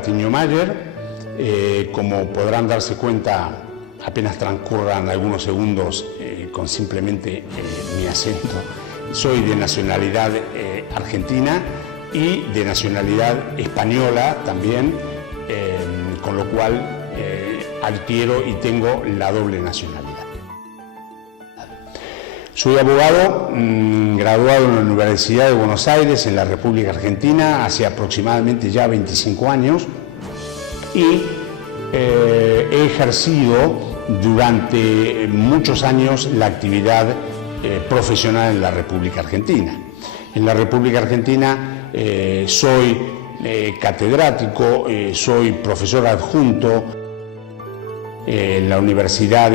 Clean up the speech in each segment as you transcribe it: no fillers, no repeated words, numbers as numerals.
Patiño Mayer. Como podrán darse cuenta, apenas transcurran algunos segundos con simplemente mi acento, soy de nacionalidad argentina y de nacionalidad española también, con lo cual adquiero y tengo la doble nacionalidad. Soy abogado, graduado en la Universidad de Buenos Aires, en la República Argentina, hace aproximadamente ya 25 años, y he ejercido durante muchos años la actividad profesional en la República Argentina. En la República Argentina soy catedrático, soy profesor adjunto en la Universidad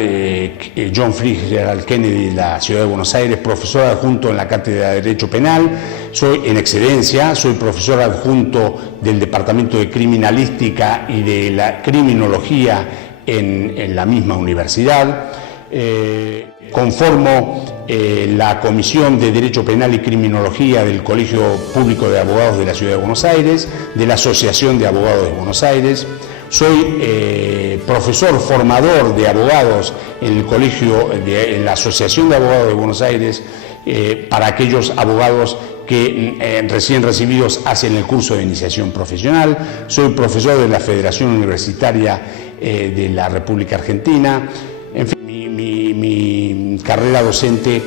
John Fitzgerald Kennedy de la Ciudad de Buenos Aires, profesor adjunto en la Cátedra de Derecho Penal, soy en excedencia, soy profesor adjunto del Departamento de Criminalística y de la Criminología en la misma universidad. Conformo la Comisión de Derecho Penal y Criminología del Colegio Público de Abogados de la Ciudad de Buenos Aires, de la Asociación de Abogados de Buenos Aires. Soy profesor formador de abogados en el colegio, en la Asociación de Abogados de Buenos Aires, para aquellos abogados que recién recibidos hacen el curso de iniciación profesional. Soy profesor de la Federación Universitaria de la República Argentina. En fin, mi carrera docente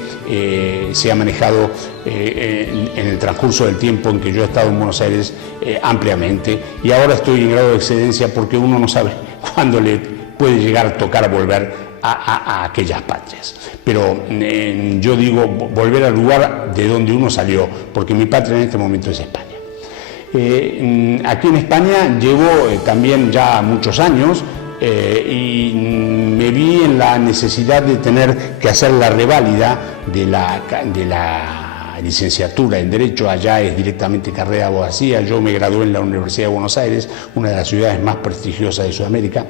se ha manejado en el transcurso del tiempo en que yo he estado en Buenos Aires ampliamente, y ahora estoy en grado de excedencia porque uno no sabe cuándo le puede llegar a tocar volver a aquellas patrias. Pero yo digo volver al lugar de donde uno salió, porque mi patria en este momento es España. Aquí en España llevo también ya muchos años, y me vi en la necesidad de tener que hacer la reválida de la licenciatura en Derecho. Allá es directamente carrera de abogacía. Yo me gradué en la Universidad de Buenos Aires, una de las ciudades más prestigiosas de Sudamérica.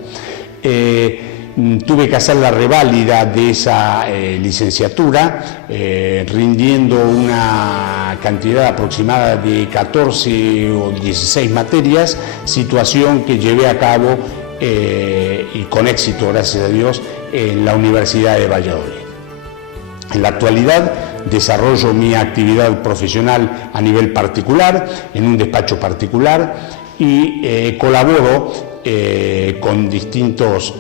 Tuve que hacer la reválida de esa licenciatura, rindiendo una cantidad aproximada de 14 o 16 materias, situación que llevé a cabo y con éxito, gracias a Dios, en la Universidad de Valladolid. En la actualidad desarrollo mi actividad profesional a nivel particular, en un despacho particular, y colaboro con distintos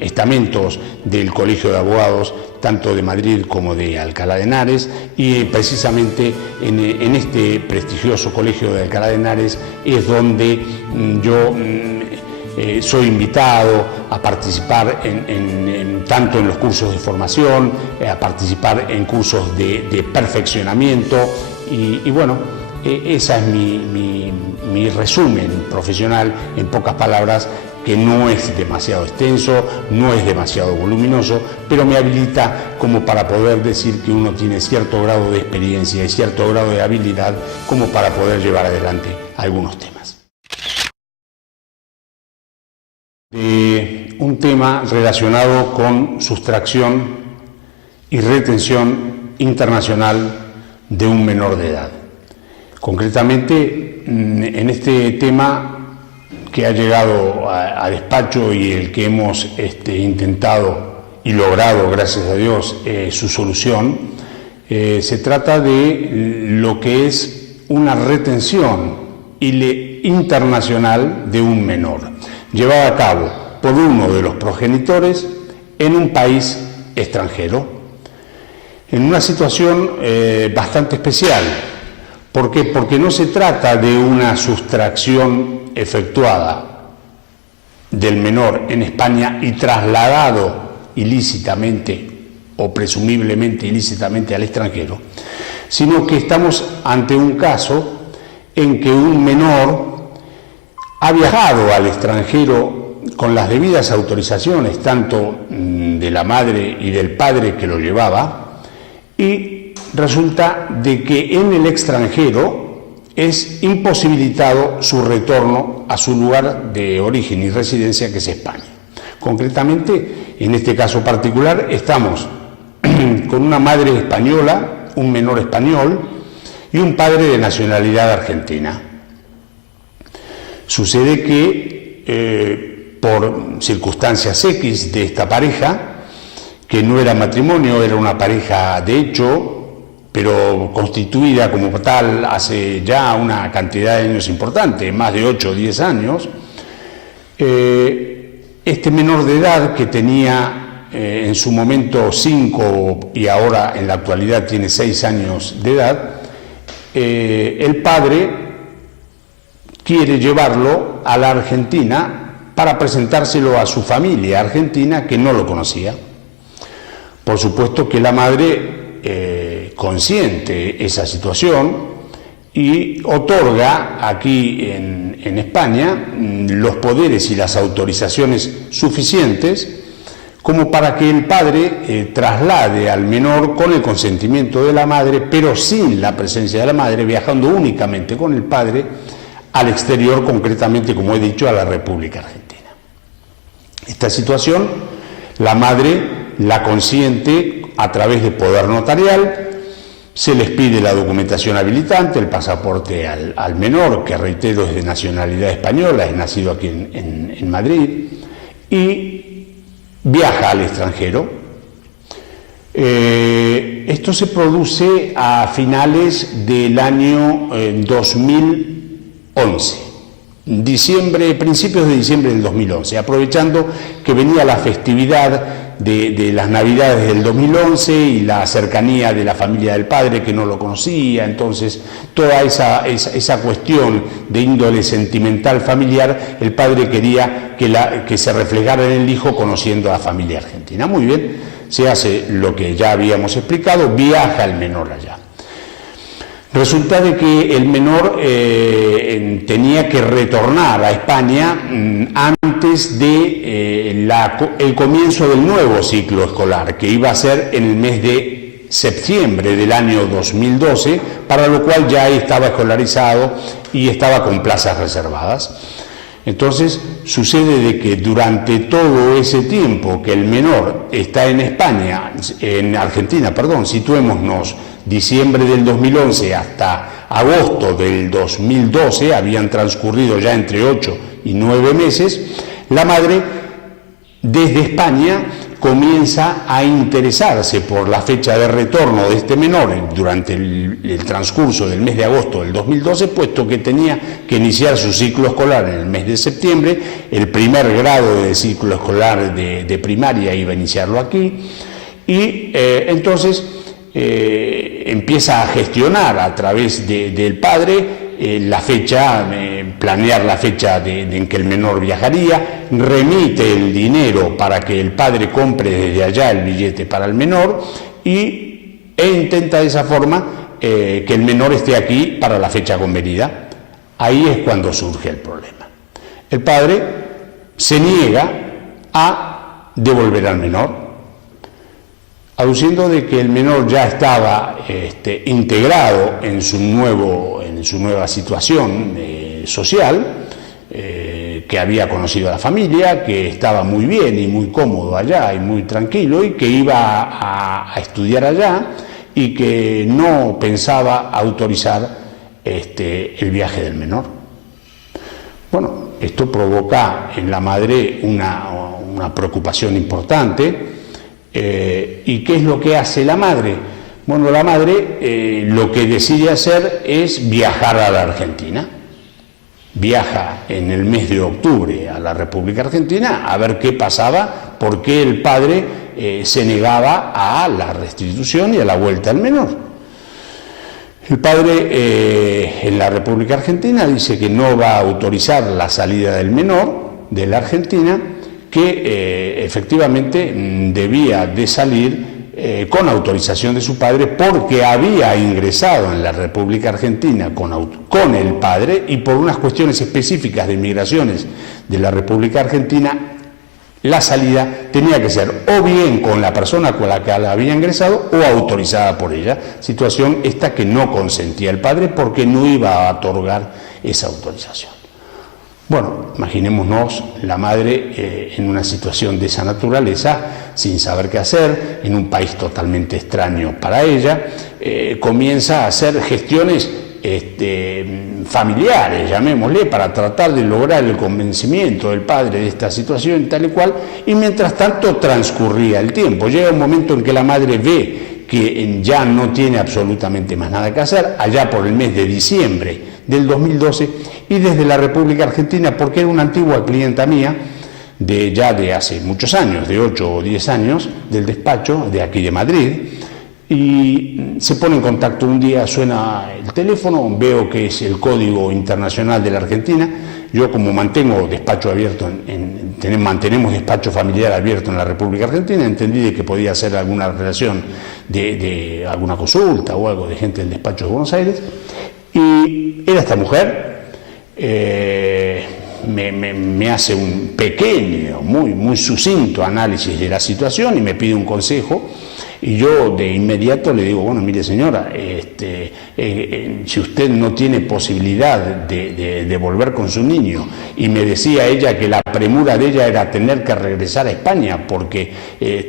estamentos del Colegio de Abogados, tanto de Madrid como de Alcalá de Henares, y precisamente en este prestigioso Colegio de Alcalá de Henares es donde yo soy invitado a participar tanto en los cursos de formación, a participar en cursos de perfeccionamiento, y bueno, esa es mi resumen profesional en pocas palabras, que no es demasiado extenso, no es demasiado voluminoso, pero me habilita como para poder decir que uno tiene cierto grado de experiencia y cierto grado de habilidad como para poder llevar adelante algunos temas. Un tema relacionado con sustracción y retención internacional de un menor de edad. Concretamente, en este tema que ha llegado a despacho y el que hemos intentado y logrado, gracias a Dios, su solución, se trata de lo que es una retención internacional de un menor, llevada a cabo por uno de los progenitores en un país extranjero, en una situación bastante especial. ¿Por qué? Porque no se trata de una sustracción efectuada del menor en España y trasladado ilícitamente o presumiblemente ilícitamente al extranjero, sino que estamos ante un caso en que un menor ha viajado al extranjero con las debidas autorizaciones, tanto de la madre y del padre que lo llevaba, y resulta de que en el extranjero es imposibilitado su retorno a su lugar de origen y residencia, que es España. Concretamente, en este caso particular, estamos con una madre española, un menor español y un padre de nacionalidad argentina. Sucede que por circunstancias X de esta pareja, que no era matrimonio, era una pareja de hecho, pero constituida como tal hace ya una cantidad de años importante, más de 8 o 10 años, este menor de edad que tenía en su momento 5 y ahora en la actualidad tiene 6 años de edad, el padre quiere llevarlo a la Argentina para presentárselo a su familia argentina que no lo conocía. Por supuesto que la madre consiente esa situación y otorga aquí en España los poderes y las autorizaciones suficientes como para que el padre traslade al menor con el consentimiento de la madre, pero sin la presencia de la madre, viajando únicamente con el padre al exterior, concretamente, como he dicho, a la República Argentina. Esta situación, la madre la consiente a través de poder notarial, se les pide la documentación habilitante, el pasaporte al menor, que reitero es de nacionalidad española, es nacido aquí en Madrid, y viaja al extranjero. Esto se produce a finales del año 2011. Principios de diciembre del 2011, aprovechando que venía la festividad de las Navidades del 2011 y la cercanía de la familia del padre que no lo conocía, entonces toda esa cuestión de índole sentimental familiar, el padre quería que se reflejara en el hijo conociendo a la familia argentina. Muy bien, se hace lo que ya habíamos explicado, viaja el menor allá. Resulta de que el menor tenía que retornar a España antes de el comienzo del nuevo ciclo escolar, que iba a ser en el mes de septiembre del año 2012, para lo cual ya estaba escolarizado y estaba con plazas reservadas. Entonces sucede de que durante todo ese tiempo que el menor está en España, en Argentina, perdón, situémonos, diciembre del 2011 hasta agosto del 2012, habían transcurrido ya entre 8 y 9 meses, la madre desde España comienza a interesarse por la fecha de retorno de este menor durante el transcurso del mes de agosto del 2012, puesto que tenía que iniciar su ciclo escolar en el mes de septiembre, el primer grado de ciclo escolar de primaria iba a iniciarlo aquí, y entonces empieza a gestionar a través del padre la fecha, planear la fecha en que el menor viajaría, remite el dinero para que el padre compre desde allá el billete para el menor e intenta de esa forma que el menor esté aquí para la fecha convenida. Ahí es cuando surge el problema. El padre se niega a devolver al menor, aduciendo de que el menor ya estaba integrado en su nueva situación social, que había conocido a la familia, que estaba muy bien y muy cómodo allá y muy tranquilo y que iba a estudiar allá y que no pensaba autorizar el viaje del menor. Bueno, esto provoca en la madre una preocupación importante. ¿Y qué es lo que hace la madre? Bueno, la madre lo que decide hacer es viajar a la Argentina. Viaja en el mes de octubre a la República Argentina a ver qué pasaba, por qué el padre se negaba a la restitución y a la vuelta al menor. El padre en la República Argentina dice que no va a autorizar la salida del menor de la Argentina, que efectivamente debía de salir con autorización de su padre porque había ingresado en la República Argentina con el padre y por unas cuestiones específicas de migraciones de la República Argentina la salida tenía que ser o bien con la persona con la que había ingresado o autorizada por ella, situación esta que no consentía el padre porque no iba a otorgar esa autorización. Bueno, imaginémonos la madre en una situación de esa naturaleza, sin saber qué hacer, en un país totalmente extraño para ella, comienza a hacer gestiones familiares, llamémosle, para tratar de lograr el convencimiento del padre de esta situación tal y cual, y mientras tanto transcurría el tiempo. Llega un momento en que la madre ve que ya no tiene absolutamente más nada que hacer, allá por el mes de diciembre del 2012, y desde la República Argentina, porque era una antigua clienta mía, ya de hace muchos años, de 8 o 10 años, del despacho, de aquí de Madrid, y se pone en contacto un día, suena el teléfono, veo que es el Código Internacional de la Argentina. Yo, como mantengo despacho abierto, mantenemos despacho familiar abierto en la República Argentina, entendí de que podía ser alguna relación de alguna consulta o algo de gente del despacho de Buenos Aires, y era esta mujer. Me hace un pequeño, muy sucinto análisis de la situación y me pide un consejo, y yo de inmediato le digo, bueno, mire señora, si usted no tiene posibilidad de volver con su niño, y me decía ella que la premura de ella era tener que regresar a España porque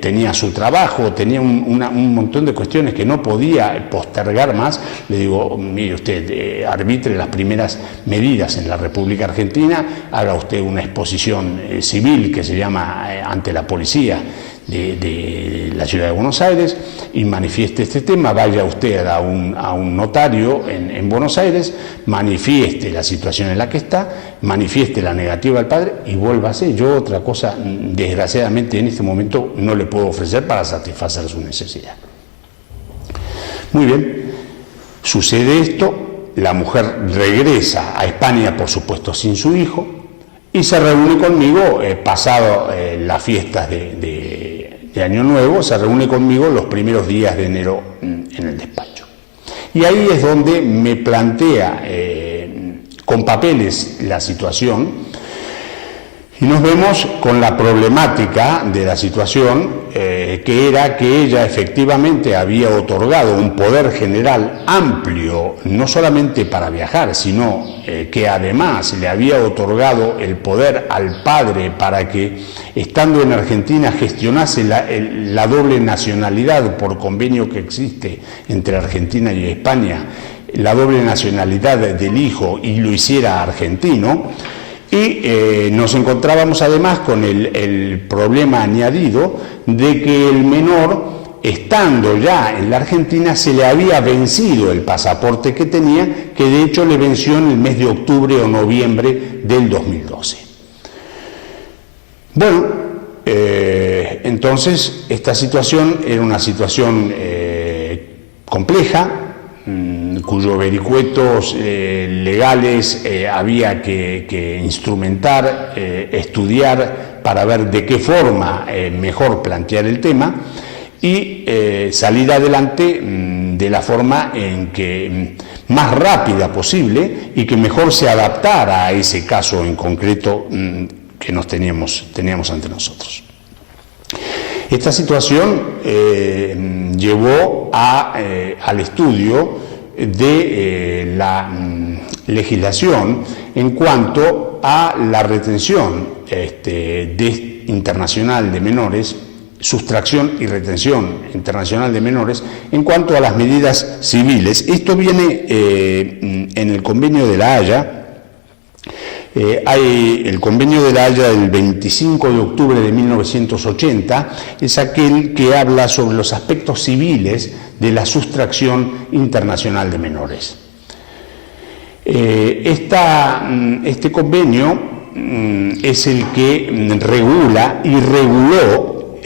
tenía su trabajo, tenía un montón de cuestiones que no podía postergar más, le digo, mire usted, arbitre las primeras medidas en la República Argentina, haga usted una exposición civil que se llama ante la policía de la ciudad de Buenos Aires y manifieste este tema, vaya usted a un notario en Buenos Aires, manifieste la situación en la que está, manifieste la negativa del padre y vuélvase. Yo otra cosa, desgraciadamente en este momento, no le puedo ofrecer para satisfacer su necesidad. Muy bien, sucede esto, la mujer regresa a España, por supuesto sin su hijo, y se reúne conmigo, pasado las fiestas de Año Nuevo, se reúne conmigo los primeros días de enero en el despacho. Y ahí es donde me plantea con papeles la situación, y nos vemos con la problemática de la situación, que era que ella efectivamente había otorgado un poder general amplio, no solamente para viajar, sino que además le había otorgado el poder al padre para que, estando en Argentina, gestionase la doble nacionalidad por convenio que existe entre Argentina y España, la doble nacionalidad del hijo, y lo hiciera argentino. Y nos encontrábamos además con el problema añadido de que el menor, estando ya en la Argentina, se le había vencido el pasaporte que tenía, que de hecho le venció en el mes de octubre o noviembre del 2012. Bueno, entonces esta situación era una situación compleja, cuyos vericuetos legales había que instrumentar, estudiar para ver de qué forma mejor plantear el tema y salir adelante de la forma en que más rápida posible y que mejor se adaptara a ese caso en concreto que teníamos ante nosotros. Esta situación llevó al estudio de la legislación en cuanto a la retención internacional de menores, sustracción y retención internacional de menores, en cuanto a las medidas civiles. Esto viene en el Convenio de La Haya. Hay el Convenio de La Haya del 25 de octubre de 1980, es aquel que habla sobre los aspectos civiles de la sustracción internacional de menores. Este convenio es el que regula y reguló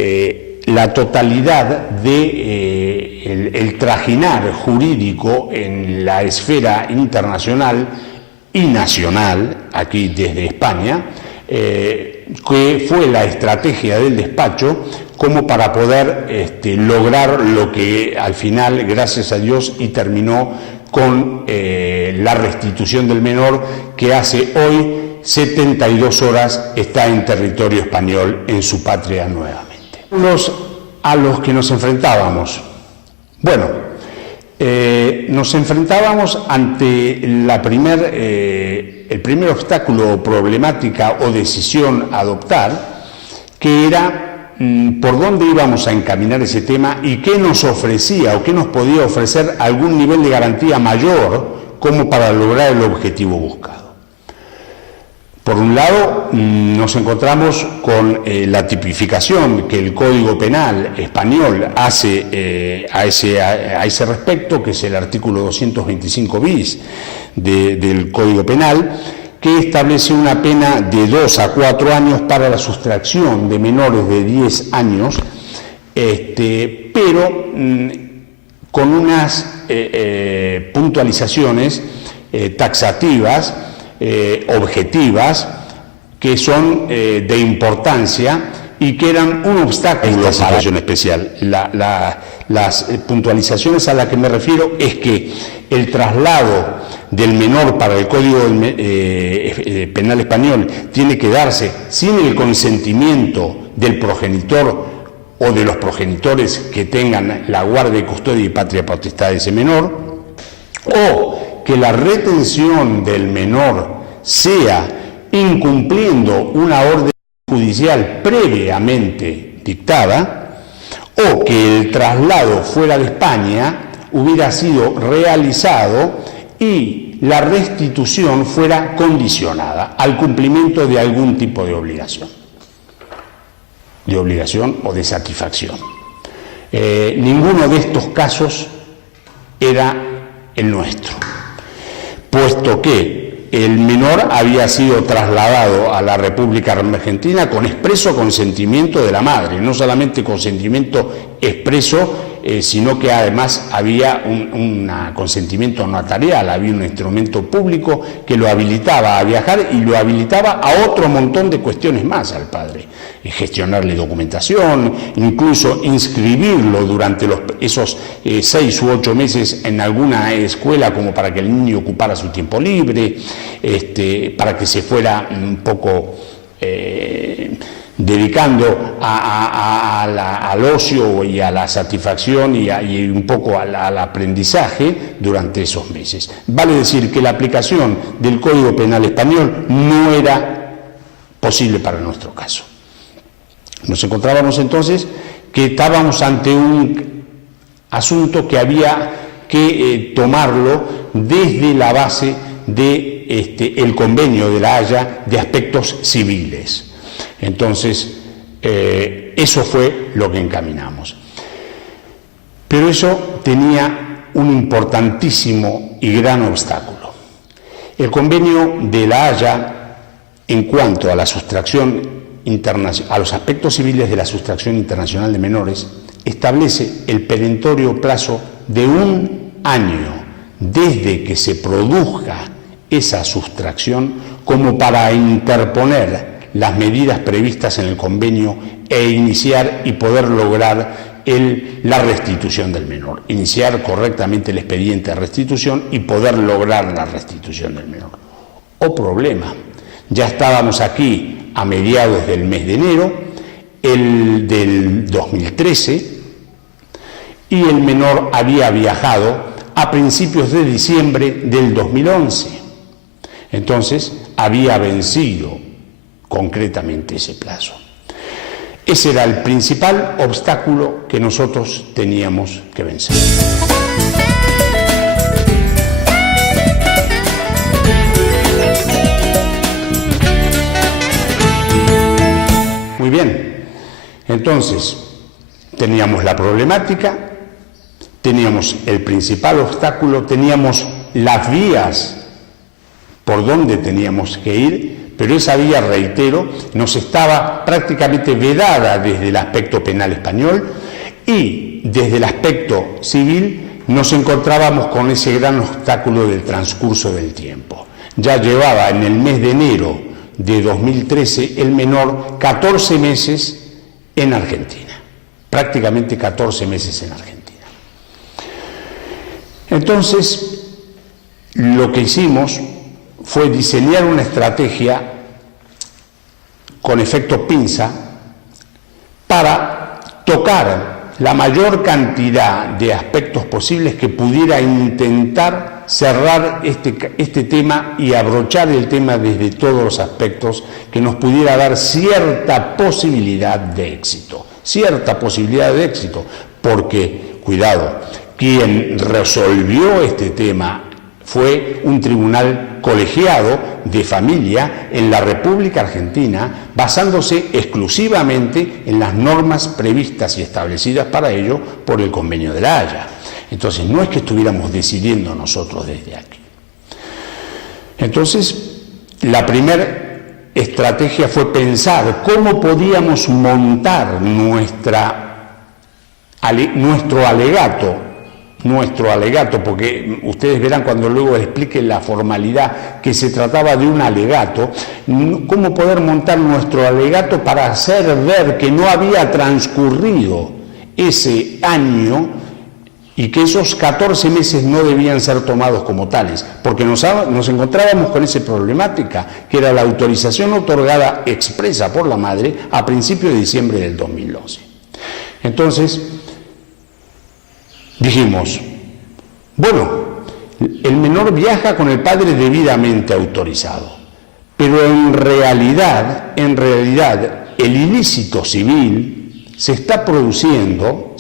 la totalidad del trajinar jurídico en la esfera internacional y nacional, aquí desde España, que fue la estrategia del despacho como para poder lograr lo que al final, gracias a Dios, y terminó con la restitución del menor, que hace hoy 72 horas está en territorio español, en su patria nuevamente. A los que nos enfrentábamos. Bueno, nos enfrentábamos ante el primer obstáculo o problemática o decisión a adoptar, que era por dónde íbamos a encaminar ese tema y qué nos ofrecía o qué nos podía ofrecer algún nivel de garantía mayor como para lograr el objetivo buscado. Por un lado, nos encontramos con la tipificación que el Código Penal español hace a ese respecto, que es el artículo 225 bis del Código Penal, que establece una pena de 2 a 4 años para la sustracción de menores de 10 años, pero con unas puntualizaciones taxativas, objetivas, que son de importancia y que eran un obstáculo para la situación especial. Las puntualizaciones a las que me refiero es que el traslado del menor para el Código Penal español tiene que darse sin el consentimiento del progenitor o de los progenitores que tengan la guardia, custodia y patria potestad de ese menor, o que la retención del menor sea incumpliendo una orden judicial previamente dictada, o que el traslado fuera de España hubiera sido realizado y la restitución fuera condicionada al cumplimiento de algún tipo de obligación o de satisfacción. Ninguno de estos casos era el nuestro, puesto que el menor había sido trasladado a la República Argentina con expreso consentimiento de la madre, no solamente consentimiento expreso, sino que además había un consentimiento notarial, había un instrumento público que lo habilitaba a viajar y lo habilitaba a otro montón de cuestiones más al padre, gestionarle documentación, incluso inscribirlo durante esos 6 u 8 meses en alguna escuela como para que el niño ocupara su tiempo libre, para que se fuera un poco dedicando al ocio y a la satisfacción y un poco al aprendizaje durante esos meses. Vale decir que la aplicación del Código Penal español no era posible para nuestro caso. Nos encontrábamos entonces que estábamos ante un asunto que había que tomarlo desde la base del convenio de La Haya de aspectos civiles. Entonces, eso fue lo que encaminamos. Pero eso tenía un importantísimo y gran obstáculo. El convenio de La Haya, en cuanto a la sustracción a los aspectos civiles de la sustracción internacional de menores, establece el perentorio plazo de 1 año desde que se produzca esa sustracción como para interponer las medidas previstas en el convenio e iniciar y poder lograr la restitución del menor, iniciar correctamente el expediente de restitución y poder lograr la restitución del menor. O problema, ya estábamos aquí a mediados del mes de enero del 2013 y el menor había viajado a principios de diciembre del 2011. Entonces había vencido concretamente ese plazo. Ese era el principal obstáculo que nosotros teníamos que vencer. Muy bien, entonces teníamos la problemática, teníamos el principal obstáculo, teníamos las vías por donde teníamos que ir, pero esa vía, reitero, nos estaba prácticamente vedada desde el aspecto penal español y desde el aspecto civil nos encontrábamos con ese gran obstáculo del transcurso del tiempo. Ya llevaba en el mes de enero de 2013 el menor 14 meses en Argentina, prácticamente 14 meses en Argentina. Entonces, lo que hicimos fue diseñar una estrategia con efecto pinza para tocar la mayor cantidad de aspectos posibles que pudiera intentar cerrar este tema y abrochar el tema desde todos los aspectos que nos pudiera dar cierta posibilidad de éxito. Porque, cuidado, quien resolvió este tema fue un tribunal colegiado de familia en la República Argentina, basándose exclusivamente en las normas previstas y establecidas para ello por el Convenio de La Haya. Entonces, no es que estuviéramos decidiendo nosotros desde aquí. Entonces, la primera estrategia fue pensar cómo podíamos montar nuestro alegato, porque ustedes verán cuando luego explique la formalidad que se trataba de un alegato, cómo poder montar nuestro alegato para hacer ver que no había transcurrido ese año y que esos 14 meses no debían ser tomados como tales, porque nos encontrábamos con esa problemática, que era la autorización otorgada expresa por la madre a principios de diciembre del 2012. Entonces, dijimos, bueno, el menor viaja con el padre debidamente autorizado, pero en realidad, el ilícito civil se está produciendo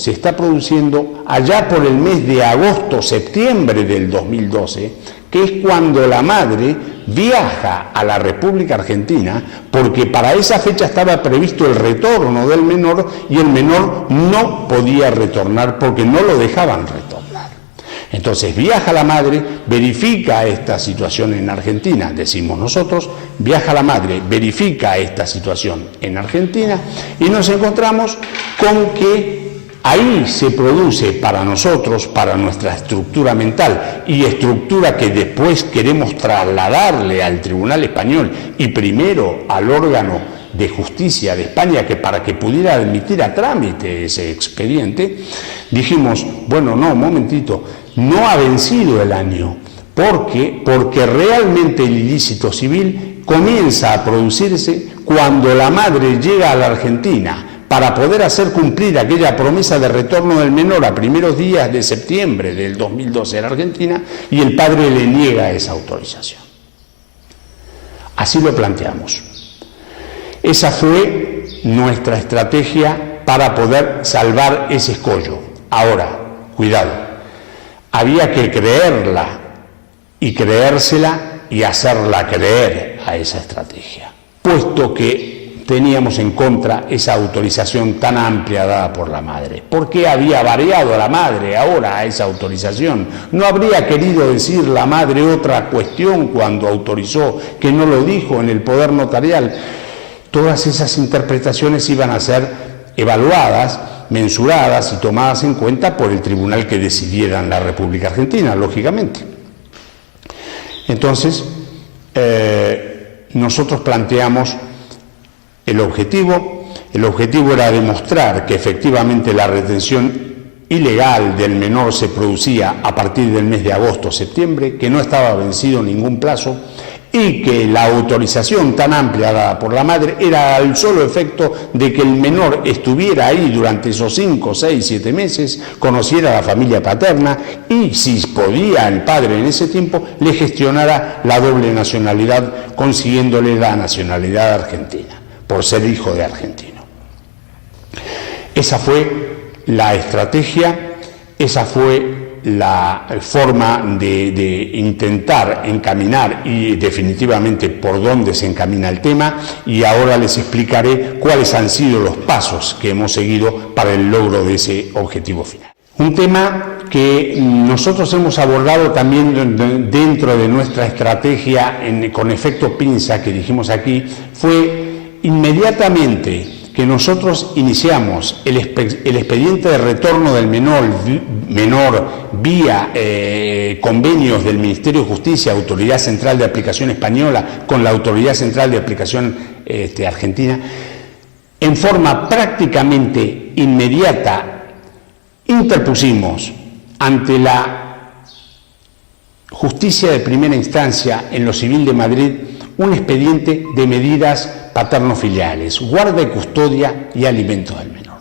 allá por el mes de agosto-septiembre del 2012, que es cuando la madre viaja a la República Argentina, porque para esa fecha estaba previsto el retorno del menor y el menor no podía retornar porque no lo dejaban retornar. Entonces viaja la madre, verifica esta situación en Argentina, decimos nosotros, viaja la madre, verifica esta situación en Argentina y nos encontramos con que ahí se produce para nosotros, para nuestra estructura mental y estructura que después queremos trasladarle al Tribunal Español y primero al órgano de justicia de España, que para que pudiera admitir a trámite ese expediente, dijimos, bueno, no, un momentito, no ha vencido el año, porque realmente el ilícito civil comienza a producirse cuando la madre llega a la Argentina para poder hacer cumplir aquella promesa de retorno del menor a primeros días de septiembre del 2012 en Argentina, y el padre le niega esa autorización. Así lo planteamos. Esa fue nuestra estrategia para poder salvar ese escollo. Ahora, cuidado, había que creerla y creérsela y hacerla creer a esa estrategia, puesto que teníamos en contra esa autorización tan amplia dada por la madre. ¿Por qué había variado la madre ahora a esa autorización? ¿No habría querido decir la madre otra cuestión cuando autorizó que no lo dijo en el poder notarial? Todas esas interpretaciones iban a ser evaluadas, mensuradas y tomadas en cuenta por el tribunal que decidiera en la República Argentina, lógicamente. Entonces, nosotros planteamos el objetivo era demostrar que efectivamente la retención ilegal del menor se producía a partir del mes de agosto-septiembre, que no estaba vencido ningún plazo, y que la autorización tan amplia dada por la madre era al solo efecto de que el menor estuviera ahí durante esos 5, 6, 7 meses, conociera a la familia paterna y, si podía el padre en ese tiempo, le gestionara la doble nacionalidad, consiguiéndole la nacionalidad argentina, por ser hijo de argentino. Esa fue la estrategia, esa fue la forma de intentar encaminar y definitivamente por dónde se encamina el tema, y ahora les explicaré cuáles han sido los pasos que hemos seguido para el logro de ese objetivo final. Un tema que nosotros hemos abordado también dentro de nuestra estrategia con efecto pinza que dijimos aquí fue inmediatamente que nosotros iniciamos el expediente de retorno del menor vía convenios del Ministerio de Justicia, Autoridad Central de Aplicación Española, con la Autoridad Central de Aplicación Argentina, en forma prácticamente inmediata interpusimos ante la Justicia de Primera Instancia en lo Civil de Madrid un expediente de medidas paterno-filiales, guarda y custodia y alimentos del menor.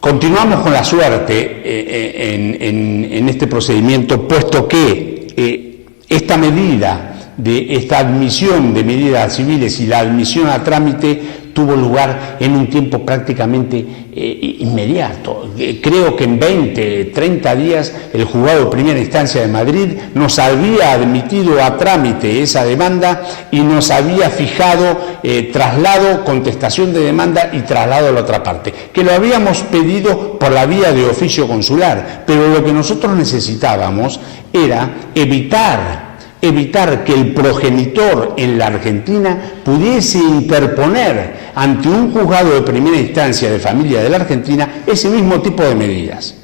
Continuamos con la suerte en este procedimiento, puesto que esta medida de esta admisión de medidas civiles y la admisión a trámite tuvo lugar en un tiempo prácticamente inmediato. Creo que en 20, 30 días el juzgado de primera instancia de Madrid nos había admitido a trámite esa demanda y nos había fijado traslado, contestación de demanda y traslado a la otra parte, que lo habíamos pedido por la vía de oficio consular, pero lo que nosotros necesitábamos era evitar que el progenitor en la Argentina pudiese interponer ante un juzgado de primera instancia de familia de la Argentina ese mismo tipo de medidas.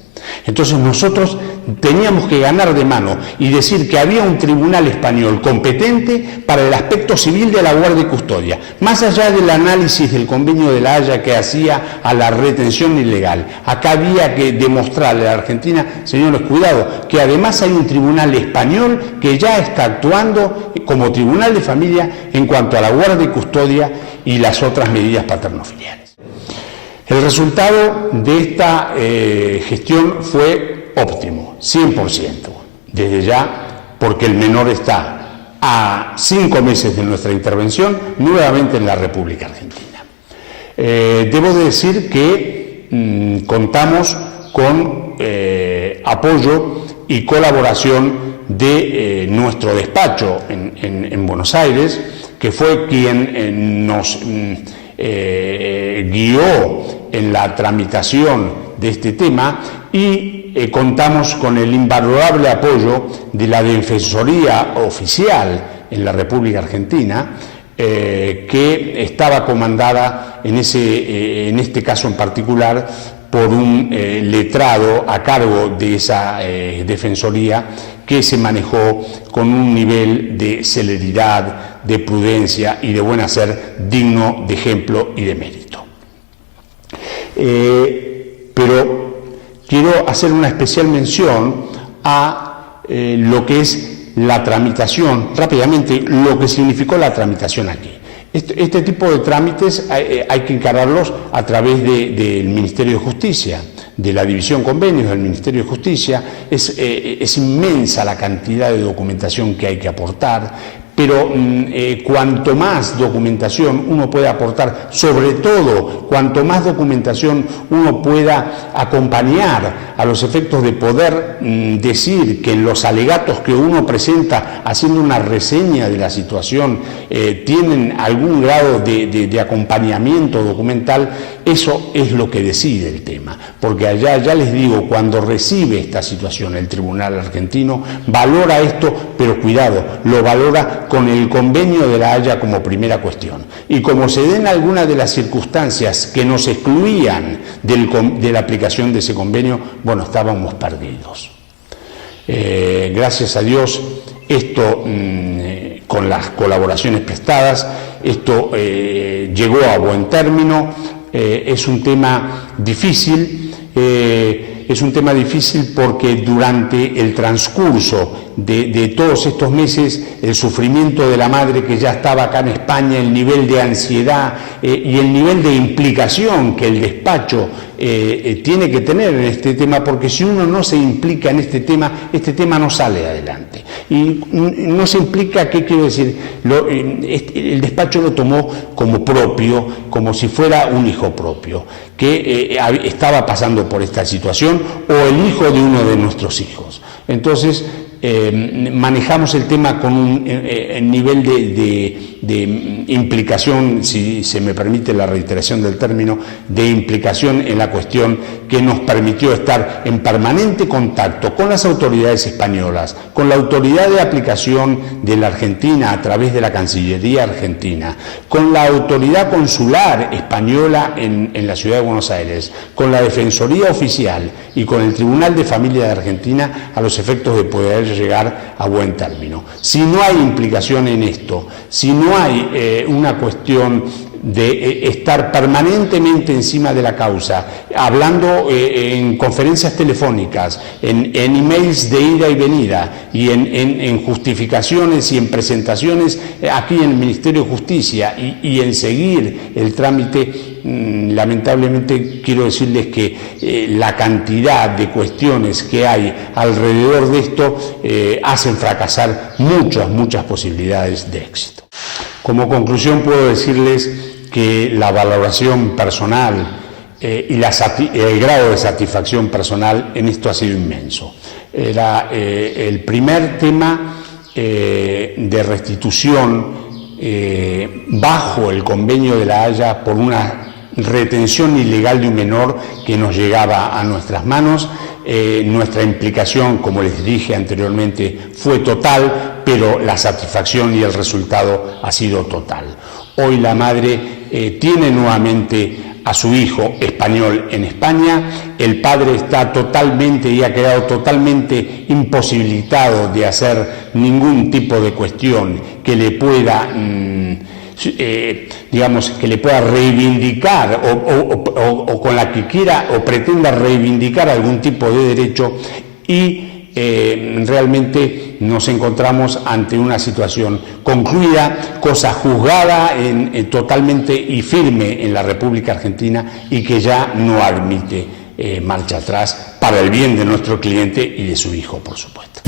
Entonces nosotros teníamos que ganar de mano y decir que había un tribunal español competente para el aspecto civil de la guardia y custodia, más allá del análisis del convenio de La Haya que hacía a la retención ilegal. Acá había que demostrarle a la Argentina, señores, cuidado, que además hay un tribunal español que ya está actuando como tribunal de familia en cuanto a la guardia y custodia y las otras medidas paterno-filiales. El resultado de esta gestión fue óptimo, 100%, desde ya, porque el menor está a 5 meses de nuestra intervención nuevamente en la República Argentina. Debo de decir que contamos con apoyo y colaboración de nuestro despacho en Buenos Aires, que fue quien nos guió en la tramitación de este tema, y contamos con el invalorable apoyo de la Defensoría Oficial en la República Argentina, que estaba comandada en este caso en particular por un letrado a cargo de esa defensoría, que se manejó con un nivel de celeridad, de prudencia y de buen hacer digno de ejemplo y de mérito. Pero quiero hacer una especial mención a lo que es la tramitación, rápidamente, lo que significó la tramitación aquí. Este tipo de trámites hay que encararlos a través del Ministerio de Justicia, de la División Convenios del Ministerio de Justicia. Es inmensa la cantidad de documentación que hay que aportar, pero cuanto más documentación uno pueda aportar, sobre todo cuanto más documentación uno pueda acompañar a los efectos de poder decir que en los alegatos que uno presenta haciendo una reseña de la situación tienen algún grado de acompañamiento documental, eso es lo que decide el tema, porque allá, ya les digo, cuando recibe esta situación el Tribunal Argentino, valora esto, pero cuidado, lo valora con el convenio de La Haya como primera cuestión. Y como se den algunas de las circunstancias que nos excluían de la aplicación de ese convenio, bueno, estábamos perdidos. Gracias a Dios, esto con las colaboraciones prestadas, esto llegó a buen término. Es un tema difícil. Es un tema difícil porque durante el transcurso de todos estos meses, el sufrimiento de la madre que ya estaba acá en España, el nivel de ansiedad y el nivel de implicación que el despacho tiene que tener en este tema, porque si uno no se implica en este tema no sale adelante. Y no se implica, ¿qué quiero decir? El despacho lo tomó como propio, como si fuera un hijo propio, que estaba pasando por esta situación, o el hijo de uno de nuestros hijos. Entonces, manejamos el tema con un nivel de implicación, si se me permite la reiteración del término, de implicación en la cuestión, que nos permitió estar en permanente contacto con las autoridades españolas, con la autoridad de aplicación de la Argentina a través de la Cancillería Argentina, con la autoridad consular española en la Ciudad de Buenos Aires, con la Defensoría Oficial y con el Tribunal de Familia de Argentina, a los efectos de poder llegar a buen término. Si no hay implicación en esto, si no hay una cuestión de estar permanentemente encima de la causa, hablando en conferencias telefónicas, en emails de ida y venida, y en justificaciones y en presentaciones aquí en el Ministerio de Justicia, y en seguir el trámite, lamentablemente quiero decirles que la cantidad de cuestiones que hay alrededor de esto hacen fracasar muchas posibilidades de éxito. Como conclusión puedo decirles que la valoración personal y el grado de satisfacción personal en esto ha sido inmenso. Era el primer tema de restitución bajo el convenio de La Haya por una retención ilegal de un menor que nos llegaba a nuestras manos. Nuestra implicación, como les dije anteriormente, fue total, pero la satisfacción y el resultado ha sido total. Hoy la madre tiene nuevamente a su hijo español en España, el padre está totalmente y ha quedado totalmente imposibilitado de hacer ningún tipo de cuestión que le pueda digamos, que le pueda reivindicar o con la que quiera o pretenda reivindicar algún tipo de derecho, y realmente nos encontramos ante una situación concluida, cosa juzgada totalmente y firme en la República Argentina, y que ya no admite marcha atrás, para el bien de nuestro cliente y de su hijo, por supuesto.